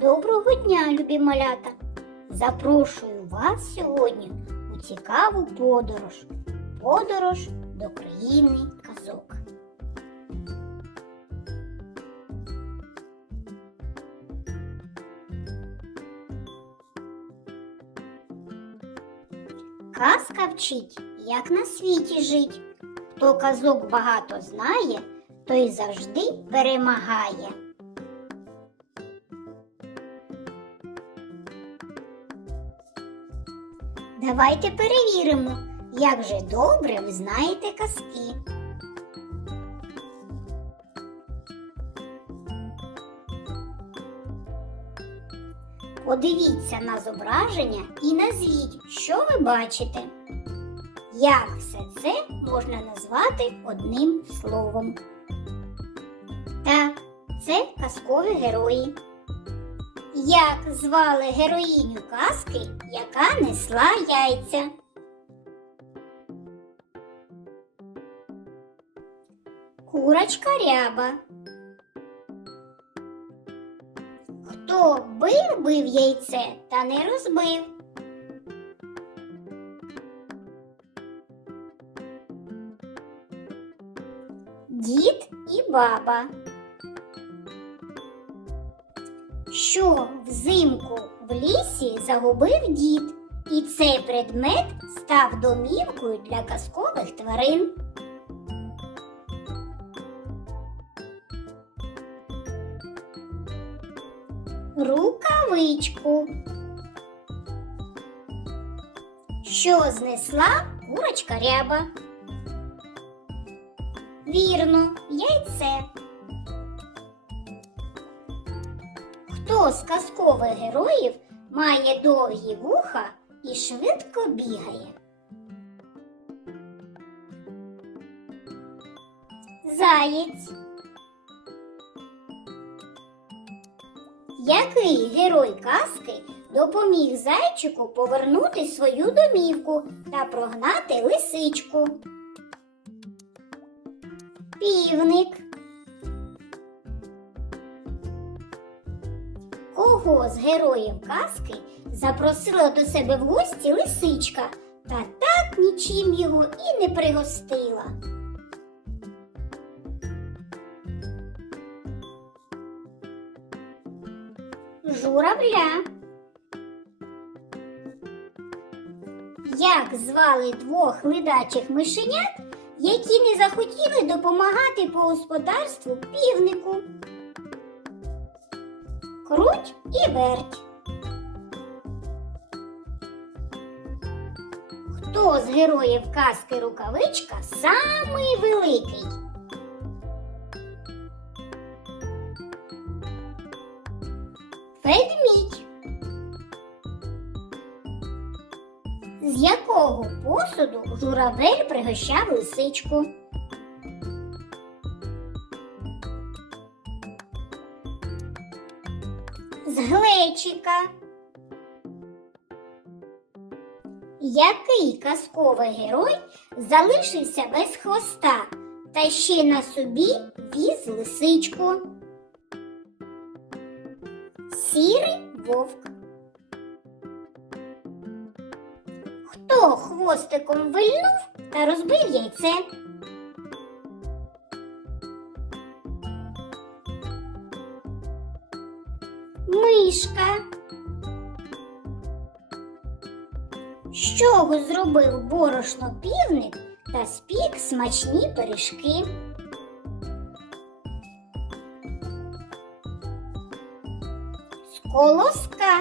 Доброго дня, любі малята! Запрошую вас сьогодні у цікаву подорож. Подорож до країни казок. Казка вчить, як на світі жить. Хто казок багато знає, той завжди перемагає. Давайте перевіримо, як же добре ви знаєте казки. Подивіться на зображення і назвіть, що ви бачите. Як все це можна назвати одним словом? Так, це казкові герої. Як звали героїню казки, яка несла яйця? Курочка ряба. Хто бив бив яйце та не розбив? Дід і баба. Що взимку в лісі загубив дід, і цей предмет став домівкою для казкових тварин. Рукавичку. Що знесла курочка ряба? Вірно, яйце. Хто з казкових героїв має довгі вуха і швидко бігає? Заєць. Який герой казки допоміг зайчику повернути свою домівку та прогнати лисичку? Півник. Кого з героїв казки запросила до себе в гості лисичка та так нічим його і не пригостила? Журавля. Як звали двох ледачих мишенят, які не захотіли допомагати по господарству півнику? Круть і верть. Хто з героїв казки рукавичка самий великий? Ведмідь. З якого посуду журавель пригощав лисичку? З глечика. Який казковий герой залишився без хвоста та ще на собі віз лисичку? Сірий вовк. Хто хвостиком вильнув та розбив яйце? Мишка. З чого зробив борошно півник та спік смачні пиріжки? З колоска.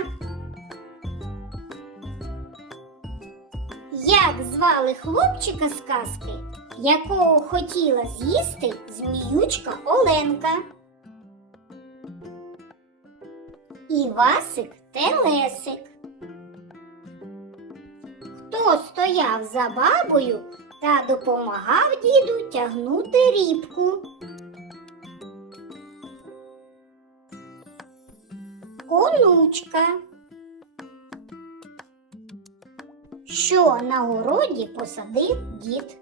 Як звали хлопчика з казки, якого хотіла з'їсти зміючка Оленка? Івасик Телесик. Хто стояв за бабою та допомагав діду тягнути рібку? Онучка. Що на городі посадив дід?